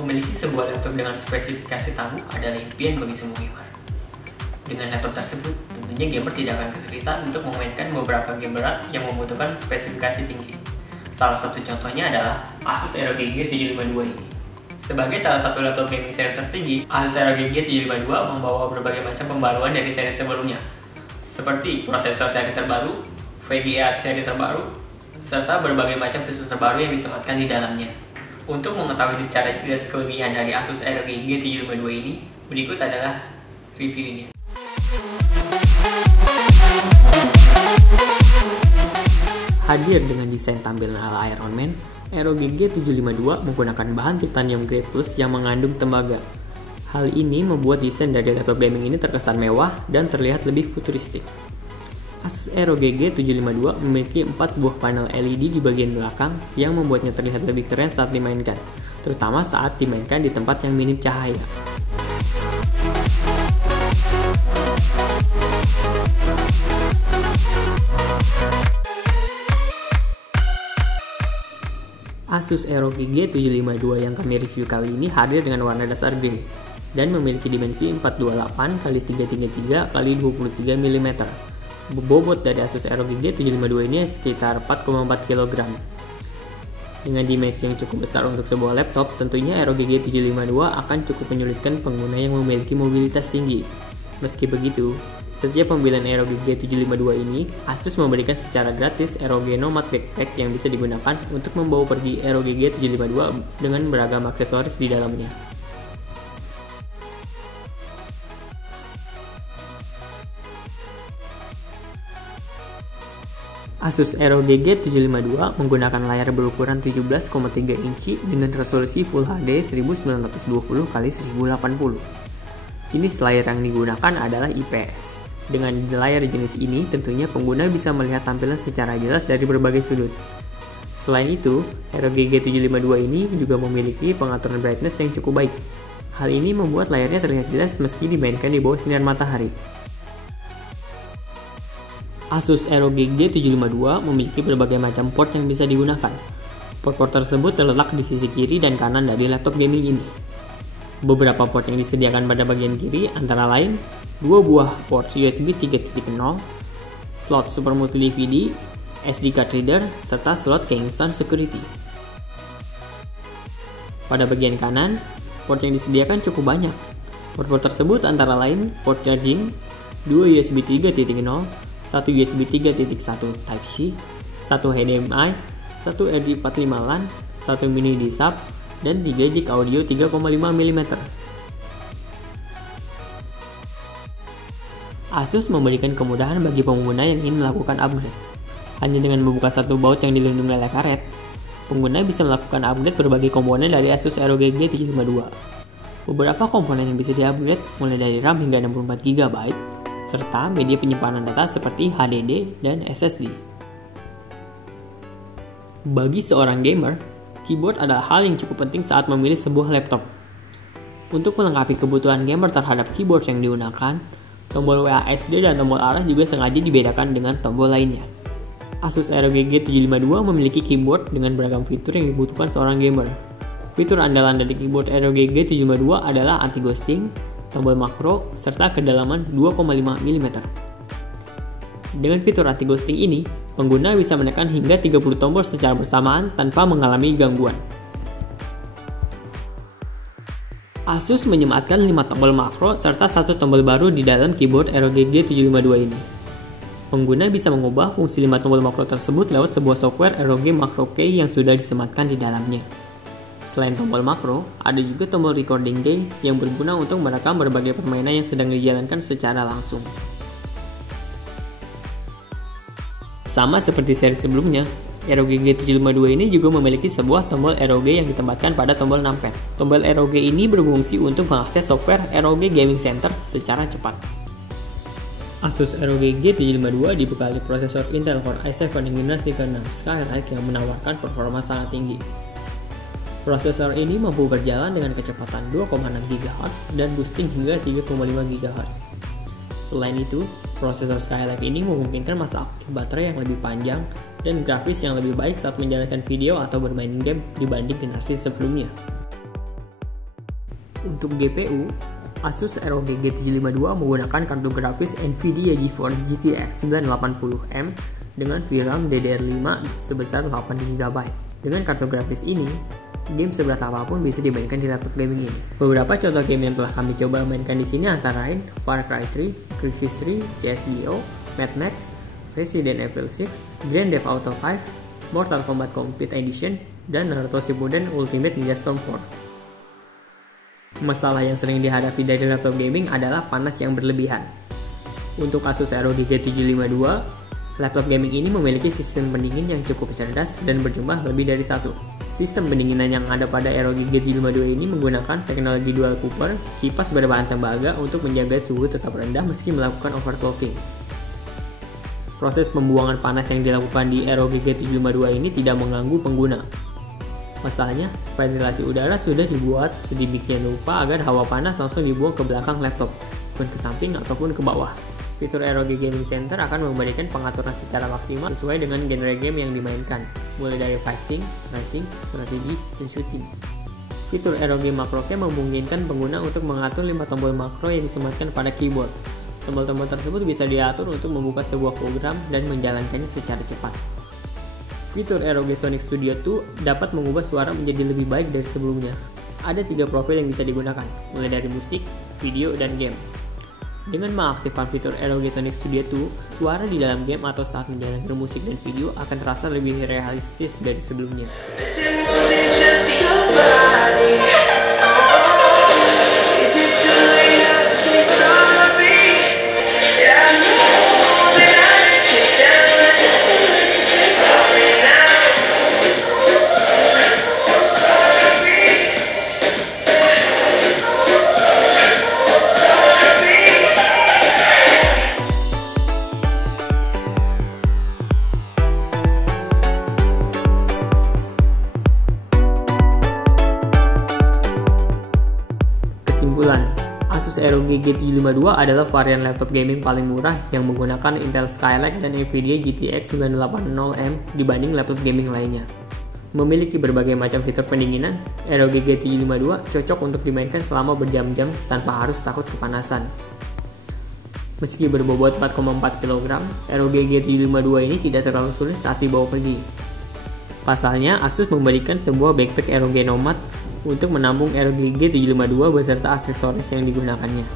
Memiliki sebuah laptop dengan spesifikasi tangguh adalah impian bagi semua gamer. Dengan laptop tersebut, tentunya gamer tidak akan kesulitan untuk memainkan beberapa game berat yang membutuhkan spesifikasi tinggi. Salah satu contohnya adalah Asus ROG G752 ini. Sebagai salah satu laptop gaming seri tertinggi, Asus ROG G752 membawa berbagai macam pembaruan dari seri sebelumnya, seperti prosesor seri terbaru, VGA seri terbaru, serta berbagai macam fitur terbaru yang disematkan di dalamnya. Untuk mengetahui secara jelas kelebihan dari Asus ROG G752 ini, berikut adalah reviewnya. Hadir dengan desain tampilan ala Iron Man, ROG G752 menggunakan bahan titanium grade plus yang mengandung tembaga. Hal ini membuat desain dari laptop gaming ini terkesan mewah dan terlihat lebih futuristik. Asus ROG G752 memiliki 4 buah panel LED di bagian belakang yang membuatnya terlihat lebih keren saat dimainkan, terutama saat dimainkan di tempat yang minim cahaya. Asus ROG G752 yang kami review kali ini hadir dengan warna dasar grey dan memiliki dimensi 428x333x23 mm. Bobot dari Asus ROG G752 ini sekitar 4,4 kg. Dengan dimensi yang cukup besar untuk sebuah laptop, tentunya ROG G752 akan cukup menyulitkan pengguna yang memiliki mobilitas tinggi. Meski begitu, setiap pembelian ROG G752 ini, Asus memberikan secara gratis ROG Nomad Backpack yang bisa digunakan untuk membawa pergi ROG G752 dengan beragam aksesoris di dalamnya. Asus ROG G752 menggunakan layar berukuran 17,3 inci dengan resolusi Full HD 1920x1080. Jenis layar yang digunakan adalah IPS. Dengan layar jenis ini, tentunya pengguna bisa melihat tampilan secara jelas dari berbagai sudut. Selain itu, ROG G752 ini juga memiliki pengaturan brightness yang cukup baik. Hal ini membuat layarnya terlihat jelas meski dimainkan di bawah sinar matahari. Asus ROG G752 memiliki berbagai macam port yang bisa digunakan. Port-port tersebut terletak di sisi kiri dan kanan dari laptop gaming ini. Beberapa port yang disediakan pada bagian kiri antara lain 2 buah port USB 3.0, slot Super Multi DVD, SD card reader, serta slot Kingston Security. Pada bagian kanan, port yang disediakan cukup banyak. Port-port tersebut antara lain port charging, 2 USB 3.0, 1 USB 3.1 Type-C, 1 HDMI, 1 RJ45 LAN, 1 mini DSAP, dan 3 jack audio 3,5 mm. Asus memberikan kemudahan bagi pengguna yang ingin melakukan upgrade. Hanya dengan membuka satu baut yang dilindungi oleh karet, pengguna bisa melakukan upgrade berbagai komponen dari Asus ROG G752. Beberapa komponen yang bisa di-upgrade mulai dari RAM hingga 64 GB, serta media penyimpanan data seperti HDD dan SSD. Bagi seorang gamer, keyboard adalah hal yang cukup penting saat memilih sebuah laptop. Untuk melengkapi kebutuhan gamer terhadap keyboard yang digunakan, tombol WASD dan tombol arah juga sengaja dibedakan dengan tombol lainnya. Asus ROG G752 memiliki keyboard dengan beragam fitur yang dibutuhkan seorang gamer. Fitur andalan dari keyboard ROG G752 adalah anti-ghosting, tombol makro, serta kedalaman 2,5 mm. Dengan fitur anti-ghosting ini, pengguna bisa menekan hingga 30 tombol secara bersamaan tanpa mengalami gangguan. Asus menyematkan 5 tombol makro serta 1 tombol baru di dalam keyboard ROG G752 ini. Pengguna bisa mengubah fungsi 5 tombol makro tersebut lewat sebuah software ROG Macro Key yang sudah disematkan di dalamnya. Selain tombol makro, ada juga tombol recording key yang berguna untuk merekam berbagai permainan yang sedang dijalankan secara langsung. Sama seperti seri sebelumnya, ROG G752 ini juga memiliki sebuah tombol ROG yang ditempatkan pada tombol numpad. Tombol ROG ini berfungsi untuk mengakses software ROG Gaming Center secara cepat. Asus ROG G752 dibekali prosesor Intel Core i7 generasi ke-6 Skylake yang menawarkan performa sangat tinggi. Prosesor ini mampu berjalan dengan kecepatan 2,6 GHz dan boosting hingga 3,5 GHz. Selain itu, prosesor Skylake ini memungkinkan masa aktif baterai yang lebih panjang dan grafis yang lebih baik saat menjalankan video atau bermain game dibanding generasi sebelumnya. Untuk GPU, Asus ROG G752 menggunakan kartu grafis Nvidia GeForce GTX 980M dengan VRAM DDR5 sebesar 8GB. Dengan kartu grafis ini, game seberat apapun bisa dimainkan di laptop gaming ini. Beberapa contoh game yang telah kami coba mainkan di sini antara lain Far Cry 3, Crysis 3, CSGO, Mad Max, Resident Evil 6, Grand Theft Auto 5, Mortal Kombat Complete Edition, dan Naruto Shippuden Ultimate Ninja Storm 4. Masalah yang sering dihadapi dari laptop gaming adalah panas yang berlebihan. Untuk Asus ROG G752, laptop gaming ini memiliki sistem pendingin yang cukup cerdas dan berjumlah lebih dari satu. Sistem pendinginan yang ada pada ROG G752 ini menggunakan teknologi dual cooler, kipas berbahan tembaga untuk menjaga suhu tetap rendah meski melakukan overclocking. Proses pembuangan panas yang dilakukan di ROG G752 ini tidak mengganggu pengguna. Masalahnya, ventilasi udara sudah dibuat sedemikian rupa agar hawa panas langsung dibuang ke belakang laptop, bukan ke samping ataupun ke bawah. Fitur ROG Gaming Center akan memberikan pengaturan secara maksimal sesuai dengan genre game yang dimainkan, mulai dari fighting, racing, strategi, dan shooting. Fitur ROG Macro Key memungkinkan pengguna untuk mengatur 5 tombol makro yang disematkan pada keyboard. Tombol-tombol tersebut bisa diatur untuk membuka sebuah program dan menjalankannya secara cepat. Fitur ROG Sonic Studio 2 dapat mengubah suara menjadi lebih baik dari sebelumnya. Ada 3 profil yang bisa digunakan, mulai dari musik, video, dan game. Dengan mengaktifkan fitur ROG Sonic Studio 2, suara di dalam game atau saat menjalankan musik dan video akan terasa lebih realistis dari sebelumnya. Kesimpulan, Asus ROG G752 adalah varian laptop gaming paling murah yang menggunakan Intel Skylake dan Nvidia GTX 980M dibanding laptop gaming lainnya. Memiliki berbagai macam fitur pendinginan, ROG G752 cocok untuk dimainkan selama berjam-jam tanpa harus takut kepanasan. Meski berbobot 4,4 kg, ROG G752 ini tidak terlalu sulit saat dibawa pergi. Pasalnya, Asus memberikan sebuah backpack ROG Nomad untuk menampung ROG G752 beserta aksesoris yang digunakannya.